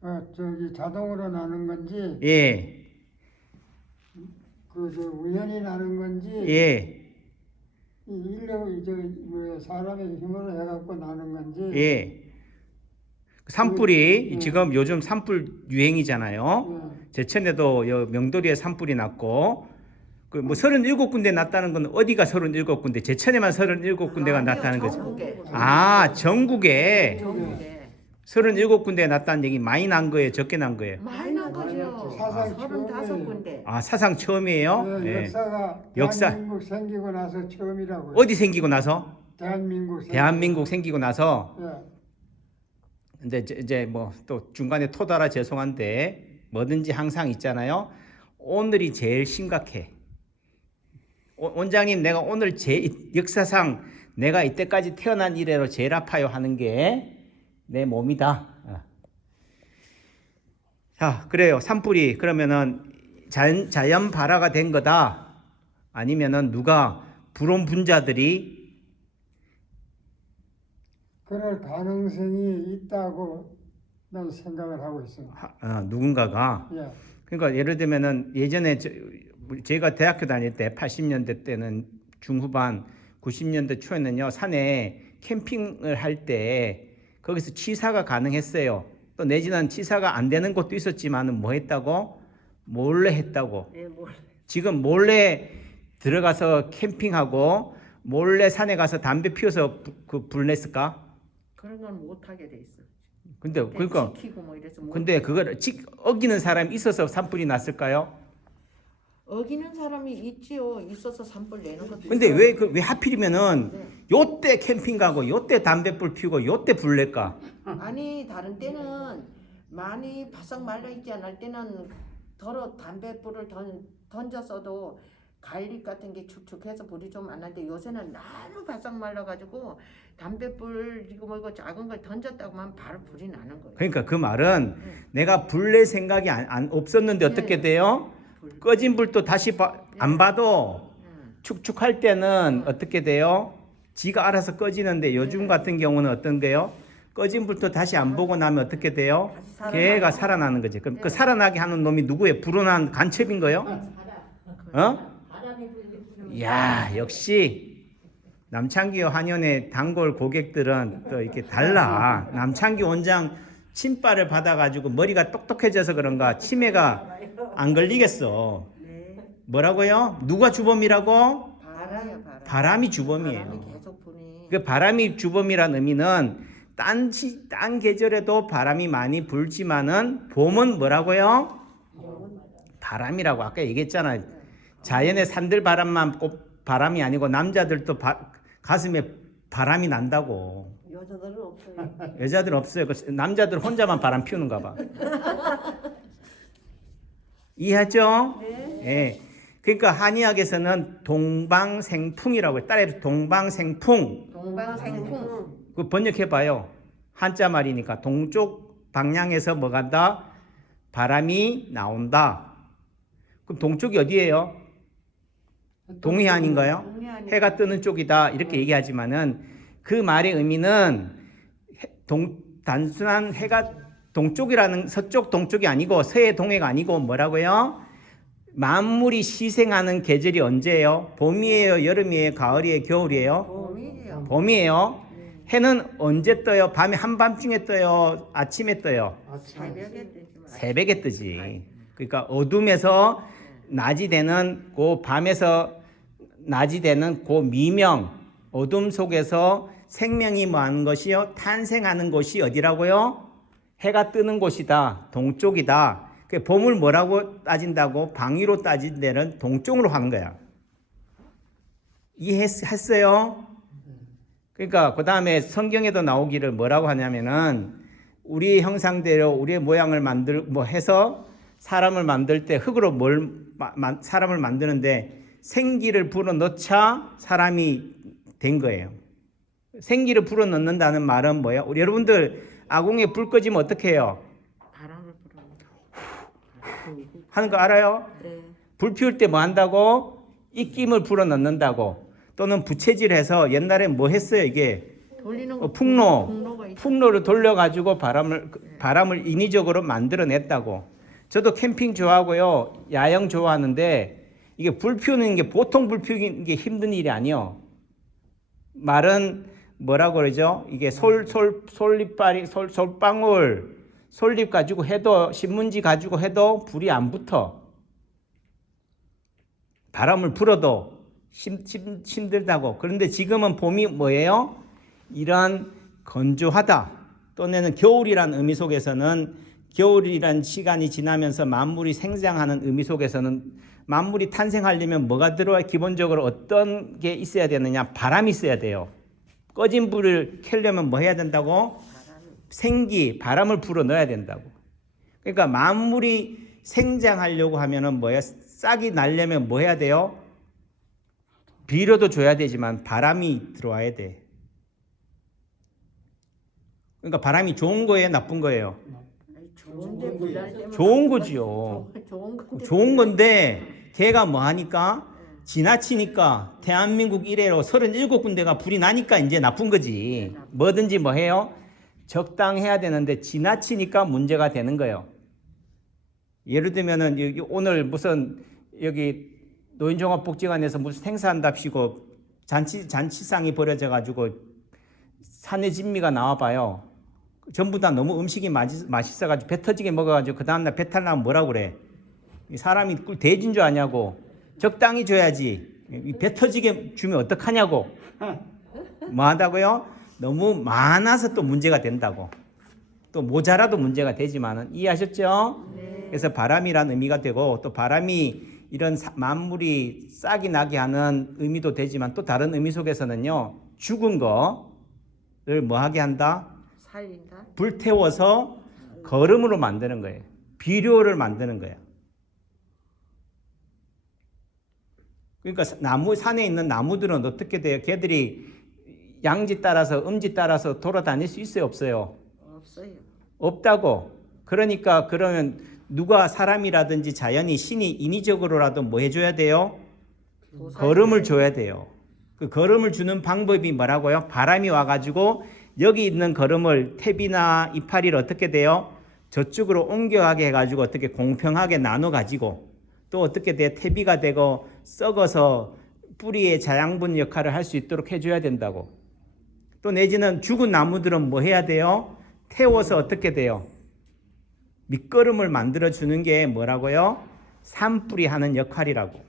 저기 자동으로 나는 건지, 예, 저 우연히 나는 건지, 예, 이 인력, 사람의 힘으로 해갖고 나는 건지, 예. 산불이 예. 지금 요즘 산불 유행이잖아요. 예. 제천에도 명도리에 산불이 났고, 그 뭐 37군데 났다는 건 어디가 37군데, 제천에만 37군데가 났다는 거죠. 전국에. 아, 전국에 전국에. 37군데 났다는 얘기 많이 난 거예요? 적게 난 거예요? 많이 난 거죠. 사상 35군데. 아, 사상 처음이에요? 예, 예. 역사가 역사. 대한민국 생기고 나서 처음이라고요. 어디 생기고 나서? 대한민국 생기고 나서. 예. 근데 이제 뭐 또 중간에 토달아 죄송한데 뭐든지 항상 있잖아요. 오늘이 제일 심각해. 원장님, 내가 오늘 역사상 내가 이때까지 태어난 이래로 제일 아파요 하는 게 내 몸이다. 자, 그래요. 산불이 그러면은 자연 발화가 된 거다. 아니면은 누가 불온분자들이 그럴 가능성이 있다고 난 생각을 하고 있습니다. 누군가가 예. 그러니까 예를 들면은 예전에 제가 대학교 다닐 때 80년대 때는 중후반 90년대 초에는요 산에 캠핑을 할 때 거기서 취사가 가능했어요. 또 내지는 취사가 안 되는 곳도 있었지만은 뭐 했다고? 몰래 했다고. 네, 뭘. 지금 몰래 들어가서 캠핑하고 몰래 산에 가서 담배 피워서 불 냈을까? 그런 건 못 하게 돼 있어. 근데 그러니까 지키고 뭐 이래서 못 근데 그걸 어기는 사람이 있어서 산불이 났을까요? 어기는 사람이 있지요. 있어서 산불 내는 것도 근데 있어요. 왜 하필이면은 네. 요때 캠핑 가고 요때 담배불 피우고 요때 불 낼까? 아니 다른 때는 많이 바싹 말라 있지 않을 때는 담배불을 던졌어도 갈릭 같은 게 축축해서 불이 좀 안 나는데 요새는 너무 바싹 말라가지고 담배불 이거 뭐고 작은 걸 던졌다고만 바로 불이 나는 거예요. 그러니까 그 말은 내가 불 낼 생각이 없었는데 어떻게 네. 돼요? 불. 꺼진 불도 다시 안 봐도 축축할 때는 어떻게 돼요? 지가 알아서 꺼지는데 요즘 같은 경우는 어떤 게요? 꺼진 불도 다시 안 보고 나면 어떻게 돼요? 걔가 살아나는 거지. 그럼 그 살아나게 하는 놈이 누구예요? 불온한 간첩인 거요? 어? 야, 역시 남창기 한의원의 단골 고객들은 또 이렇게 달라. 남창기 원장 침발을 받아가지고 머리가 똑똑해져서 그런가 치매가 안 걸리겠어. 뭐라고요? 누가 주범이라고? 바람이 바람이 주범이에요. 바람이 계속 부니. 그 바람이 주범이란 의미는 딴 계절에도 바람이 많이 불지만은 봄은 뭐라고요? 바람이라고 아까 얘기했잖아요. 자연의 산들 바람만 꼭 바람이 아니고 남자들도 가슴에 바람이 난다고. 여자들은 없어요. 여자들은 없어요. 남자들 혼자만 바람 피우는가 봐. 이해하죠? 네. 예. 그러니까 한의학에서는 동방생풍이라고 해요. 따라해서 동방생풍. 동방생풍. 그 번역해봐요. 한자 말이니까 동쪽 방향에서 뭐 간다? 바람이 나온다. 그럼 동쪽이 어디예요? 동해안인가요? 동해안이. 해가 뜨는 쪽이다. 이렇게 얘기하지만은 그 말의 의미는 단순한 해가 동쪽이라는 서쪽 동쪽이 아니고 서해 동해가 아니고 뭐라고요? 만물이 시생하는 계절이 언제예요? 봄이에요? 여름이에요? 가을이에요? 겨울이에요? 봄이에요. 봄이에요. 해는 언제 떠요? 밤에 한밤중에 떠요? 아침에 떠요? 새벽에 뜨지 마. 새벽에 뜨지. 그러니까 어둠에서 낮이 되는 그 밤에서 낮이 되는 그 미명, 어둠 속에서 생명이 뭐하는 것이요? 탄생하는 곳이 어디라고요? 해가 뜨는 곳이다. 동쪽이다. 그 봄을 뭐라고 따진다고? 방위로 따진 데는 동쪽으로 하는 거야. 이해했어요? 그러니까 그 다음에 성경에도 나오기를 뭐라고 하냐면은 우리 형상대로 우리의 모양을 해서 사람을 만들 때 흙으로 사람을 만드는데 생기를 불어넣자 사람이 된 거예요. 생기를 불어넣는다는 말은 뭐예요? 우리 여러분들 아궁이에 불 꺼지면 어떻게 해요? 바람을 불어. 하는 거 알아요? 네. 불 피울 때 뭐 한다고? 입김을 불어넣는다고. 또는 부채질해서 옛날에 뭐 했어요 이게? 돌리는 거 풍로. 풍로가 있죠. 풍로를 돌려가지고 바람을 인위적으로 만들어냈다고. 저도 캠핑 좋아하고요, 야영 좋아하는데 이게 불 피우는 게 보통 불 피우는 게 힘든 일이 아니요. 말은 뭐라고 그러죠? 이게 솔잎발이 솔방울 솔잎 가지고 해도 신문지 가지고 해도 불이 안 붙어. 바람을 불어도 힘들다고. 그런데 지금은 봄이 뭐예요? 이런 건조하다 또는 겨울이란 의미 속에서는 겨울이란 시간이 지나면서 만물이 생장하는 의미 속에서는 만물이 탄생하려면 뭐가 들어와? 기본적으로 어떤 게 있어야 되느냐? 바람이 있어야 돼요. 꺼진 불을 켜려면 뭐 해야 된다고? 바람을 불어 넣어야 된다고. 그러니까 만물이 생장하려고 하면은 뭐야? 싹이 나려면 뭐 해야 돼요? 비료도 줘야 되지만 바람이 들어와야 돼. 그러니까 바람이 좋은 거예요, 나쁜 거예요? 좋은데 불날 때면 좋은 거지요. 좋은 건데 걔가 뭐 하니까 지나치니까 대한민국 이래로 37군데가 불이 나니까 이제 나쁜 거지. 뭐든지 뭐 해요? 적당해야 되는데 지나치니까 문제가 되는 거예요. 예를 들면은 여기 오늘 무슨 여기 노인종합복지관에서 무슨 행사한답시고 잔치상이 벌어져 가지고 사내 진미가 나와봐요. 전부 다 너무 음식이 맛있어가지고 배 터지게 먹어가지고 그 다음날 배탈 나면 뭐라고 그래? 사람이 꿀 돼진 줄 아냐고. 적당히 줘야지. 배 터지게 주면 어떡하냐고. 뭐 하다고요? 너무 많아서 또 문제가 된다고. 또 모자라도 문제가 되지만은 이해하셨죠? 네. 그래서 바람이란 의미가 되고 또 바람이 이런 만물이 싹이 나게 하는 의미도 되지만 또 다른 의미 속에서는요, 죽은 거를 뭐 하게 한다? 살린다. 불태워서 거름으로 만드는 거예요. 비료를 만드는 거예요. 그러니까 산에 있는 나무들은 어떻게 돼요? 걔들이 양지 따라서 음지 따라서 돌아다닐 수 있어요, 없어요? 없어요. 없다고. 그러니까 그러면 누가 사람이라든지 자연이 신이 인위적으로라도 뭐 해줘야 돼요? 거름을 줘야 돼요. 그 거름을 주는 방법이 뭐라고요? 바람이 와가지고 여기 있는 거름을 태비나 이파리를 어떻게 돼요? 저쪽으로 옮겨가게 해가지고 어떻게 공평하게 나눠가지고 또 어떻게 돼? 태비가 되고 썩어서 뿌리의 자양분 역할을 할 수 있도록 해줘야 된다고. 또 내지는 죽은 나무들은 뭐 해야 돼요? 태워서 어떻게 돼요? 밑거름을 만들어주는 게 뭐라고요? 산불이 하는 역할이라고.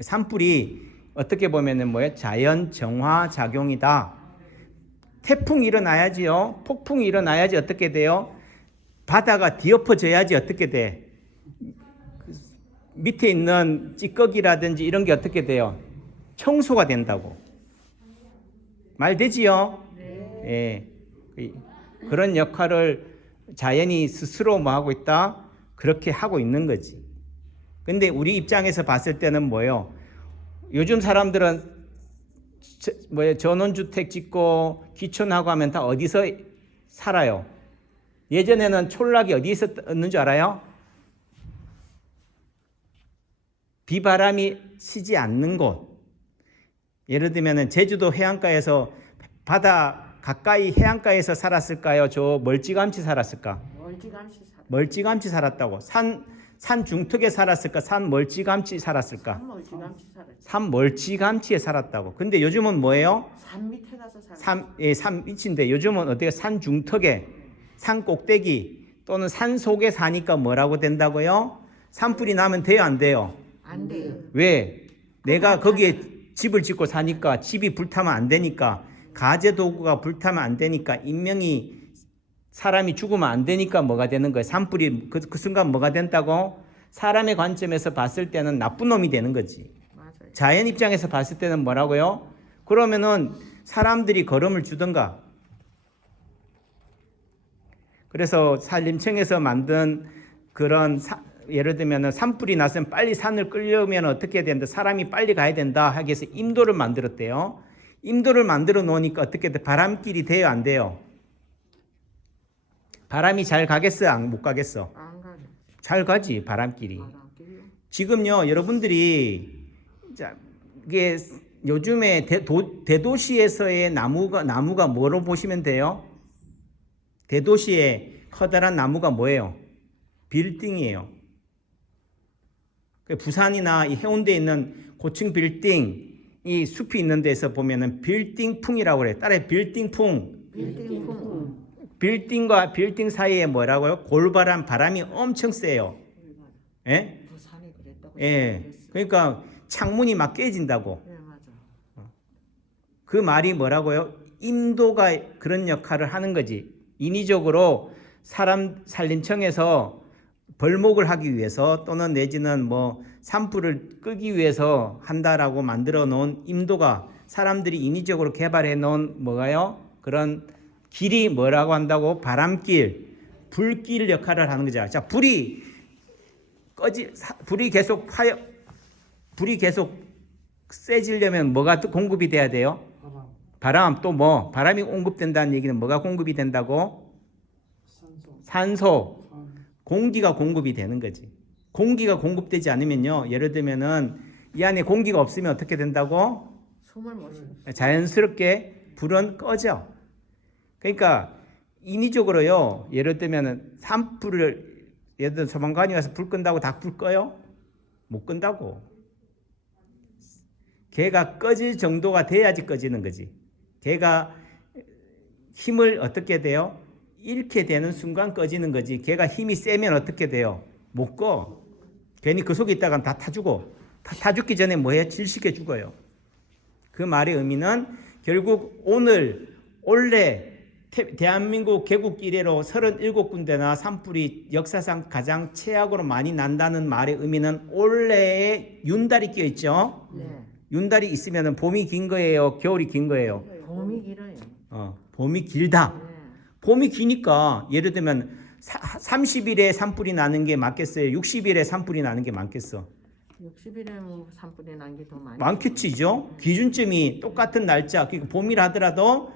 산불이 어떻게 보면은 뭐예요? 자연 정화 작용이다. 태풍이 일어나야지요. 폭풍이 일어나야지 어떻게 돼요? 바다가 뒤엎어져야지 어떻게 돼? 밑에 있는 찌꺼기라든지 이런 게 어떻게 돼요? 청소가 된다고. 말 되지요? 네. 예. 그런 역할을 자연이 스스로 뭐 하고 있다? 그렇게 하고 있는 거지. 근데 우리 입장에서 봤을 때는 뭐예요? 요즘 사람들은 전원주택 짓고 귀촌하고 하면 다 어디서 살아요? 예전에는 촌락이 어디서 얻는 줄 알아요? 비바람이 치지 않는 곳. 예를 들면 제주도 해안가에서 바다 가까이 해안가에서 살았을까요? 저 멀찌감치 살았을까? 멀찌감치 살았다고. 산 중턱에 살았을까? 산 멀찌감치 살았을까? 산 멀찌감치에 살았다고. 근데 요즘은 뭐예요? 산 밑에 가서 살아. 산 밑인데 요즘은 어떻게 산 중턱에, 산 꼭대기 또는 산 속에 사니까 뭐라고 된다고요? 산불이 나면 돼요, 안 돼요? 안 돼요. 왜? 내가 거기에 집을 짓고 사니까 집이 불타면 안 되니까, 가재 도구가 불타면 안 되니까, 인명이 사람이 죽으면 안 되니까 뭐가 되는 거예요? 산불이 그 순간 뭐가 된다고? 사람의 관점에서 봤을 때는 나쁜 놈이 되는 거지. 맞아요. 자연 입장에서 봤을 때는 뭐라고요? 그러면은 사람들이 걸음을 주던가. 그래서 산림청에서 만든 그런 예를 들면 산불이 나서면 빨리 산을 끌려면 어떻게 해야 된다? 사람이 빨리 가야 된다 하기 위해서 임도를 만들었대요. 임도를 만들어 놓으니까 어떻게 돼? 바람길이 돼요, 안 돼요? 바람이 잘 가겠어, 못 가겠어? 안 가죠. 잘 가지, 바람길이. 지금요, 여러분들이 이게 요즘에 대도시에서의 나무가 뭐로 보시면 돼요? 대도시의 커다란 나무가 뭐예요? 빌딩이에요. 부산이나 이 해운대에 있는 고층 빌딩, 이 숲이 있는 데서 보면은 빌딩풍이라고 그래요. 따라해, 빌딩풍. 빌딩풍. 빌딩과 빌딩 사이에 뭐라고요? 골발한 바람이 엄청 세요. 예? 부산이 그랬다고. 예. 그러니까 창문이 막 깨진다고. 네, 맞아. 그 말이 뭐라고요? 임도가 그런 역할을 하는 거지. 인위적으로 사람 산림청에서 벌목을 하기 위해서 또는 내지는 뭐 산불을 끄기 위해서 한다라고 만들어 놓은 임도가 사람들이 인위적으로 개발해 놓은 뭐가요? 그런 길이 뭐라고 한다고? 바람길, 불길 역할을 하는 거죠. 자, 불이 계속 세지려면 뭐가 또 공급이 돼야 돼요? 바람. 또 뭐? 바람이 공급된다는 얘기는 뭐가 공급이 된다고? 산소. 공기가 공급이 되는 거지. 공기가 공급되지 않으면요. 예를 들면은 이 안에 공기가 없으면 어떻게 된다고? 숨을 못 쉬어. 자연스럽게 불은 꺼져. 그러니까 인위적으로요. 예를 들면은 산불을 예를 들어 소방관이 와서 불 끈다고 다 불 꺼요? 못 끈다고. 걔가 꺼질 정도가 돼야지 꺼지는 거지. 걔가 힘을 어떻게 돼요? 잃게 되는 순간 꺼지는 거지. 걔가 힘이 세면 어떻게 돼요? 못 꺼. 괜히 그 속에 있다가 다 타주고, 다 죽기 전에 뭐해? 질식해 죽어요. 그 말의 의미는 결국 올해 대한민국 개국 이래로 37군데나 산불이 역사상 가장 최악으로 많이 난다는 말의 의미는 올해에 윤달이 끼어 있죠. 네. 윤달이 있으면 봄이 긴 거예요? 겨울이 긴 거예요? 봄이 길어요. 봄이 길다. 네. 봄이 기니까 예를 들면 30일에 산불이 나는 게 맞겠어요? 60일에 산불이 나는 게 많겠어? 60일에 뭐 산불이 난 게 더 많이. 많겠지죠? 기준점이 똑같은 날짜, 그러니까 봄이라 하더라도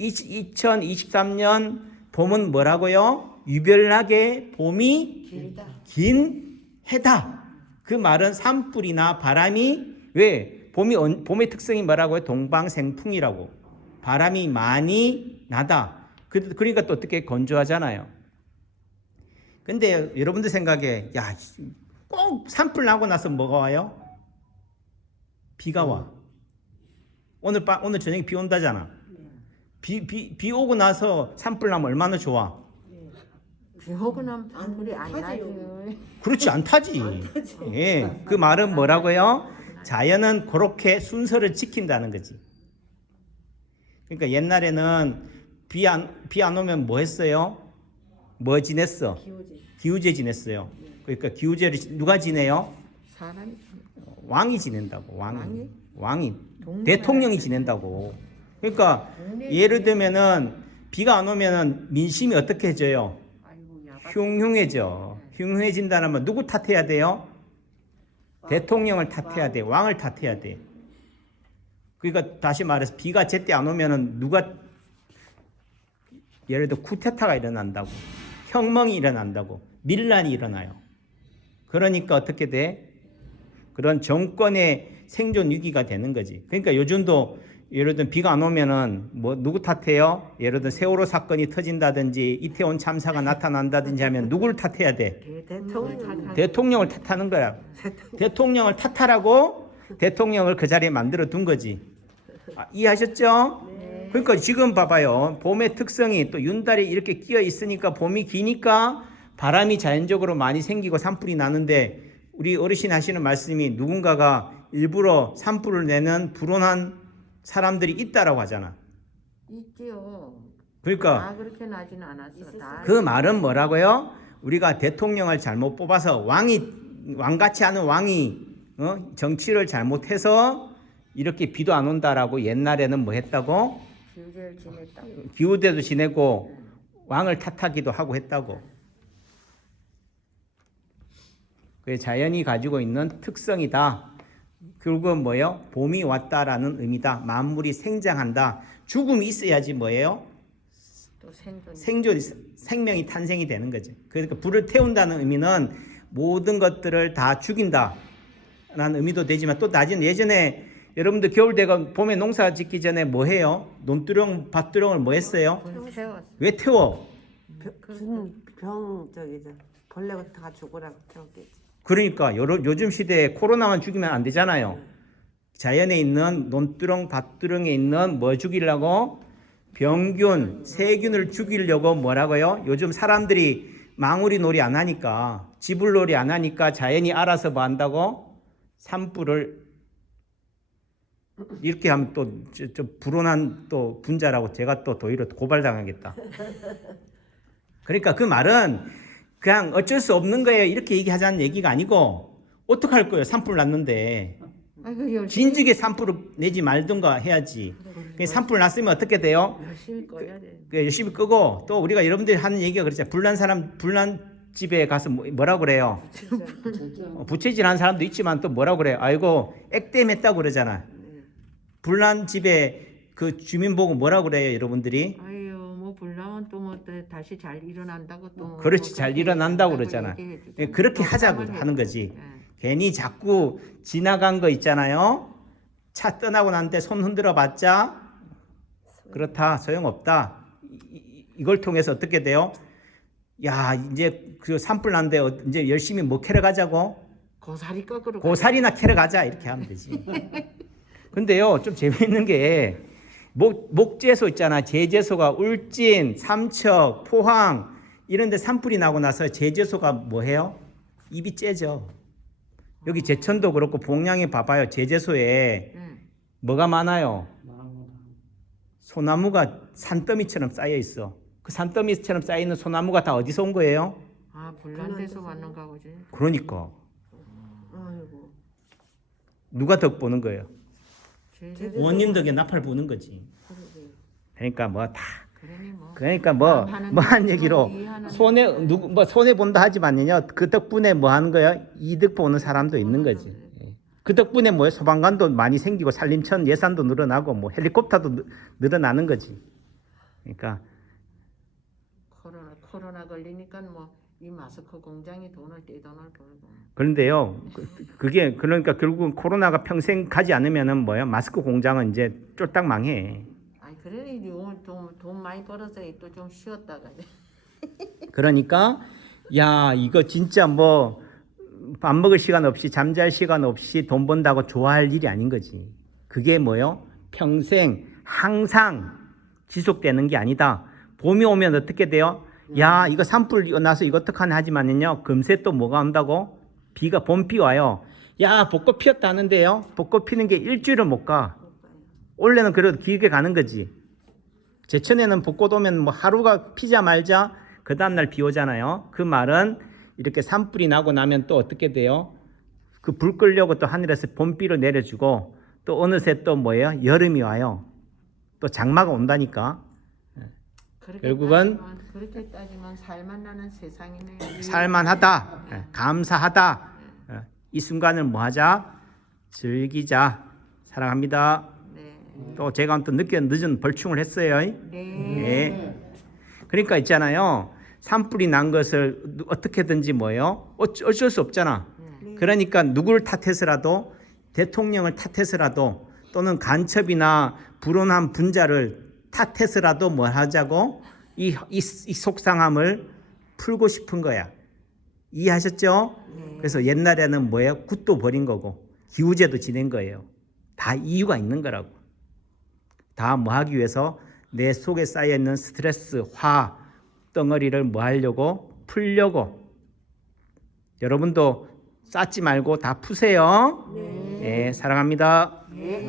2023년 봄은 뭐라고요? 유별나게 봄이 길다. 긴 해다. 그 말은 산불이나 바람이 왜? 봄의 특성이 뭐라고요? 동방생풍이라고. 바람이 많이 나다. 그러니까 또 어떻게 건조하잖아요. 근데 여러분들 생각에 꼭 산불 나고 나서 뭐가 와요? 비가 와. 오늘 저녁에 비 온다잖아. 비 오고 나서 산불 나면 얼마나 좋아? 비 오고 나면 산불이 안 나죠. 그렇지 않다지. 예, 그 말은 뭐라고요? 자연은 그렇게 순서를 지킨다는 거지. 그러니까 옛날에는 비 안 오면 뭐 했어요? 뭐 지냈어? 기우제 지냈어요. 그러니까 기우제를 누가 지내요? 사람이. 왕이 지낸다고. 왕이. 동네가 대통령이 지낸다고. 그러니까 예를 들면은 비가 안 오면은 민심이 어떻게 해져요? 아이고, 야박. 흉흉해져. 흉흉해진다는 건 누구 탓해야 돼요? 대통령을 탓해야 돼. 왕을 탓해야 돼. 그러니까 다시 말해서 비가 제때 안 오면은 누가 예를 들어 쿠데타가 일어난다고. 혁명이 일어난다고. 밀란이 일어나요. 그러니까 어떻게 돼? 그런 정권의 생존 위기가 되는 거지. 그러니까 요즘도 예를 들어 비가 안 오면은 뭐 누구 탓해요? 예를 들어 세월호 사건이 터진다든지 이태원 참사가 나타난다든지 하면 누구를 탓해야 돼? 대통령을 탓하는 거야. 대통령을 탓하라고 대통령을 그 자리에 만들어 둔 거지. 이해하셨죠? 네. 그러니까 지금 봐봐요. 봄의 특성이 또 윤달이 이렇게 끼어 있으니까 봄이 기니까 바람이 자연적으로 많이 생기고 산불이 나는데 우리 어르신 하시는 말씀이 누군가가 일부러 산불을 내는 불온한 사람들이 있다라고 하잖아. 있지요. 그러니까 그렇게 나지는 않았어. 그 말은 뭐라고요? 우리가 대통령을 잘못 뽑아서 왕같이 하는 왕이 정치를 잘못해서 이렇게 비도 안 온다라고 옛날에는 뭐 했다고? 기우제를 지냈다고. 기우제도 지내고 왕을 탓하기도 하고 했다고. 그게 자연이 가지고 있는 특성이다. 결국은 뭐예요? 봄이 왔다라는 의미다. 만물이 생장한다. 죽음이 있어야지 뭐예요? 또 생명이 탄생이 되는 거죠. 그러니까 불을 태운다는 의미는 모든 것들을 다 죽인다라는 의미도 되지만 또 예전에 여러분들 겨울 되가 봄에 농사 짓기 전에 뭐 해요? 논두렁, 밭두렁을 뭐 했어요? 태웠어. 왜 태워? 병 저기 저 벌레가 다 죽으라고 태웠겠지. 그러니까 요즘 시대에 코로나만 죽이면 안 되잖아요. 자연에 있는 논두렁, 밭두렁에 있는 뭐 죽이려고? 병균, 세균을 죽이려고 뭐라고요? 요즘 사람들이 망우리 놀이 안 하니까, 지불놀이 안 하니까 자연이 알아서 뭐 한다고? 산불을 이렇게 하면 또 불온한 또 분자라고 제가 또 도의로 고발당하겠다. 그러니까 그 말은 그냥 어쩔 수 없는 거예요. 이렇게 얘기하자는 얘기가 아니고 어떡할 거예요? 산불 났는데. 진즉에 산불을 내지 말든가 해야지. 산불 났으면 어떻게 돼요? 열심히 꺼야 돼. 열심히 끄고 또 우리가 여러분들이 하는 얘기가 그렇잖아요. 불난 집에 가서 뭐라고 그래요? 부채질하는 사람도 있지만 또 뭐라고 그래요? 아이고 액땜했다고 그러잖아. 불난 집에 그 주민 보고 뭐라고 그래요, 여러분들이? 아유 뭐 불나면 또 뭐 다시 잘 일어난다고 또. 그렇지, 잘 일어난다고 그러잖아. 그렇게 하자고 하는 거지. 괜히 자꾸 지나간 거 있잖아요. 차 떠나고 난데 손 흔들어 봤자 그렇다, 소용없다. 이걸 통해서 어떻게 돼요? 야, 이제 그 산불 난데 이제 열심히 뭐 캐러 가자고? 고사리 꺾으러 고사리나 캐러 가자 이렇게 하면 되지. 근데요, 좀 재미있는 게 목재소 있잖아. 제재소가 울진, 삼척, 포항 이런 데 산불이 나고 나서 제재소가 뭐 해요? 입이 째져. 여기 제천도 그렇고 봉양에 봐봐요. 제재소에 뭐가 많아요? 소나무가 산더미처럼 쌓여 있어. 그 산더미처럼 쌓여 있는 소나무가 다 어디서 온 거예요? 아 불난 데서 왔는가 보지. 그러니까 아이고. 누가 덕 보는 거예요? 제재소. 원님 덕에 나팔 부는 거지. 그러니까 그러니 뭐 한 얘기로 손해 본다 하지만요. 그 덕분에 뭐 하는 거야? 이득 보는 사람도 있는 거지. 그 덕분에 뭐 소방관도 많이 생기고 산림청 예산도 늘어나고 뭐 헬리콥터도 늘어나는 거지. 그러니까 코로나 걸리니까 뭐 이 마스크 공장이 돈을 떼돈을 벌고. 그런데요. 그게 그러니까 결국은 코로나가 평생 가지 않으면은 뭐야? 마스크 공장은 이제 쫄딱 망해. 아니 그래 오늘 돈 많이 벌어서 또 좀 쉬었다가. 그러니까 야 이거 진짜 뭐 밥 먹을 시간 없이 잠잘 시간 없이 돈 번다고 좋아할 일이 아닌 거지. 그게 뭐요? 평생 항상 지속되는 게 아니다. 봄이 오면 어떻게 돼요? 야 이거 산불 나서 이거 어떡하나 하지만요 금세 또 뭐가 온다고? 봄비 와요. 야 벚꽃 피었다 하는데요. 벚꽃 피는 게 일주일은 못 가. 원래는 그래도 길게 가는 거지. 제천에는 벚꽃 오면 뭐 하루가 피자 말자 그 다음날 비 오잖아요. 그 말은 이렇게 산불이 나고 나면 또 어떻게 돼요? 그 불 끌려고 또 하늘에서 봄비를 내려주고 또 어느새 또 뭐예요? 여름이 와요. 또 장마가 온다니까. 결국은 그렇게 따지면 살만나는 세상이네. 살만하다, 감사하다. 이 순간을 뭐하자? 즐기자. 사랑합니다. 네. 또 제가 또 늦은 벌충을 했어요. 네. 그러니까 있잖아요. 산불이 난 것을 어떻게든지 뭐예요? 어쩔 수 없잖아. 그러니까 누구를 탓해서라도 대통령을 탓해서라도 또는 간첩이나 불온한 분자를 탓해서라도 뭘 하자고 이 속상함을 풀고 싶은 거야. 이해하셨죠? 그래서 옛날에는 뭐예요? 굿도 버린 거고 기우제도 지낸 거예요. 다 이유가 있는 거라고. 다 뭐 하기 위해서 내 속에 쌓여있는 스트레스, 화 덩어리를 뭐 하려고? 풀려고. 여러분도 쌓지 말고 다 푸세요. 네, 사랑합니다. 네.